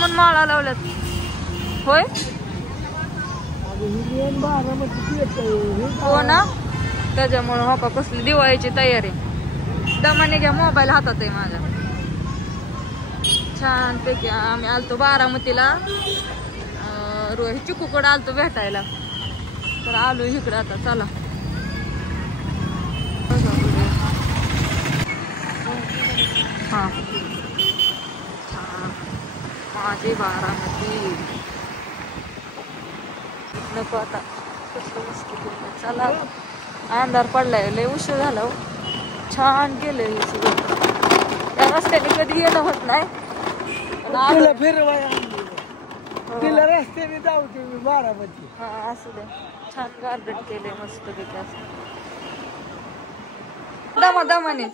म्हणून माळा लावल्यात होय. हो ना, त्याच्यामुळे हो का कसली दिवाळीची तयारी. दमाने घ्या, मोबाईल हातात आहे माझ्या. छान पैकी आम्ही आलतो बारामतीला, चिकूकडे आलतो भेटायला, तर आलो इकडे आता. चला हा माझी बारामती नको आता. कसलं मस्त केलं. चला अंधार पडलाय, लय उशीर झाला. छान गेले त्या रस्त्याने, कधी येणं होत नाही. तिला रस्त्याने जाऊ तुम्ही बारामती. हा असू दे. छान गार्डन केले मस्त पैकी असं दमा दमाने.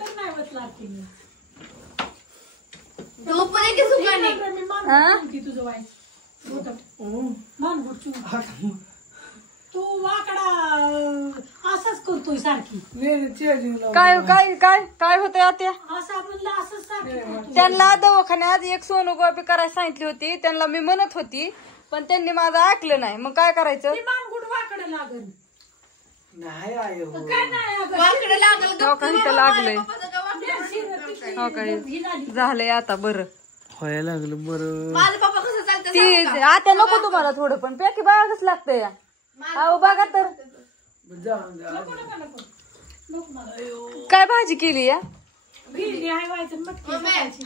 तू वाकडा असंच करतोय सारखी. काय काय काय काय होतंय आता. असं म्हणलं असंच सारखी. त्यांना दवाखान्यात एक सोनोग्राफी करायला सांगितली होती, त्यांना मी म्हणत होती, पण त्यांनी माझं ऐकलं नाही. मग काय करायचं. मानगुट वाकडं लागल. नाही लागलंय हो काय झालंय आता. बरं व्हायला लागलं बरं. ती आता नको तुम्हाला थोडं, पण पॅकी बागाच लागतंय या. अहो बघा तर काय भाजी केली या.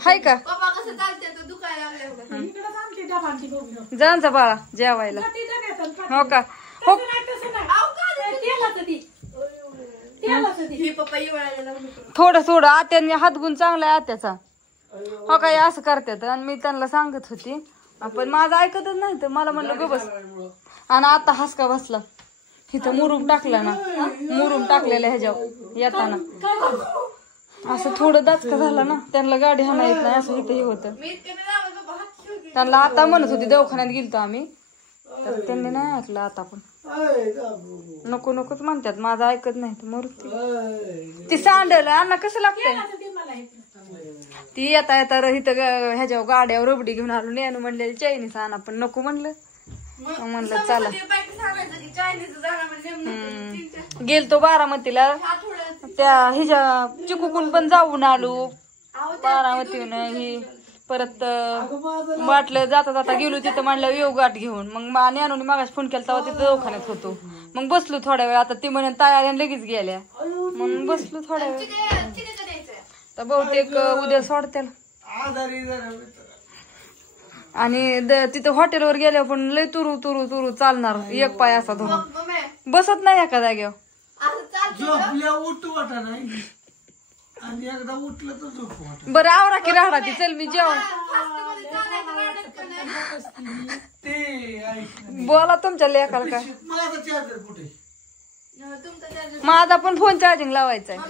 हाय का जा बाळा जेवायला. हो का हो. थोडं थोडं आत्याने हातगुण चांगला आहे आत्याचा. हो काय असं करतात. आणि मी त्यांना सांगत होती, पण माझं ऐकतच नाही. तर मला म्हणलं ग बस. आणि आता हसका बसला. इथं मुरुम टाकला ना, मुरुम टाकलेला ह्याच्यावर येताना असं थोडं दाचका झाला ना. त्यांना गाडी हाणा येत नाही असं इथं हे होतं. त्यांना आता म्हणत होती दवाखान्यात गेलतो आम्ही, तर त्यांनी नाही ऐकलं. आता पण नको नकोच म्हणतात, माझं ऐकत नाही. तर मरू ती सांडल अण्णा कसं लागतंय. ती येता येता इथं ह्याच्यावर गाड्यावर रबडी घेऊन आलो. नेनू म्हणलेली चायनीज आणा, पण नको म्हणलं. म्हणलं चला. गेलतो बारामतीला, त्या हिच्या चिकूकून पण जाऊन आलो बारामतीहून. ही परत वाटलं जाता जाता गेलो तिथं, म्हणलं येऊ गाठ घेऊन. मग नेनून मागाशी फोन केला तेव्हा तिथं दवाखान्यात होतो. मग बसलो थोड्या वेळ. आता ती म्हणे तयार लगेच गेल्या. मग बसलो थोड्या वेळ. तर बहुतेक उद्या सोडत्याल. आणि तिथं हॉटेलवर गेल्यावर पण लय तुरू तुरू तुरू चालणार. एक पाय असा धरून बसत नाही एका जागेवर. बरं आवरा की राहडा ती. चल मी जेवण. बोला तुमच्या लेकाला काय. माझा पण फोन चार्जिंग लावायचा आहे.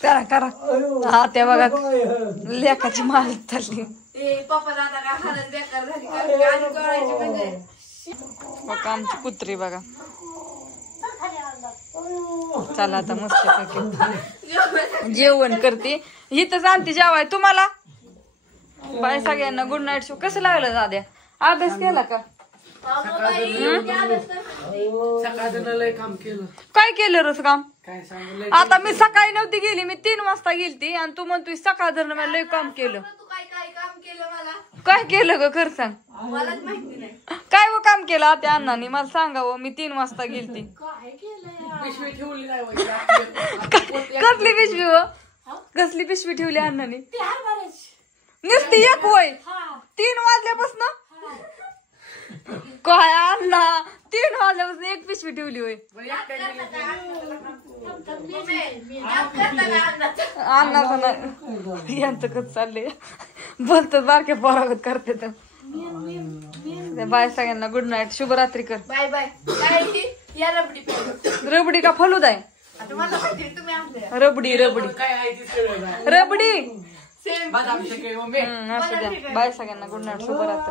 करा करा. हा त्या बघा लेकाची माल चालली. आमची कुत्री बघा. चला आता मस्त पैकी जेवण करते. इथंच आणते जेवाय तुम्हाला. बाय सगळ्यांना गुड नाईट शो. कसं लागलं दाद्या, अभ्यास केला का. काय केलं रस काम. आता मी सकाळी नव्हती गेली, मी 3 वाजता गेलती. आणि तू म्हणतोय सकाळ धरण मी लय काम केलं. काय केलं ग खरं सांग. काय व काम केलं आता अण्णांनी मला सांगावं. मी 3 वाजता गेलती. कसली पिशवी व कसली पिशवी ठेवली अण्णांनी. नुसती एक वय 3 वाजल्यापासून. काय अण्णा 3 वाजल्यापासून एक पिशवी ठेवली होय. अण्णाचं नाही यांचं कच चाललंय. बोलतात बारक्या पोरागत करते. तर बाय सगळ्यांना गुड नाईट. शुभरात्री कर. Bye bye. रबडी का फलूदा आहे. रबडी रबडी रबडी. असू द्या. बाय सगळ्यांना गुड नाईट. शुभरात्री.